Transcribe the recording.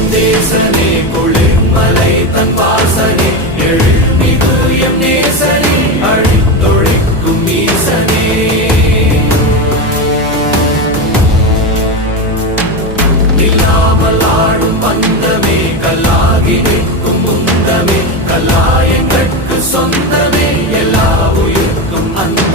M தேசனே குளிர் மலை தன் வாசனே எழுமிகு எம் நேசனே அழித்தொழிக்கும் ஈசனே நில்லாமல் ஆடும் பந்தமே கல்லாகி நிற்கும் முந்தமே கல்லாயங்கட்கு சொந்தமே எல்லா உயிர்க்கும் அந்த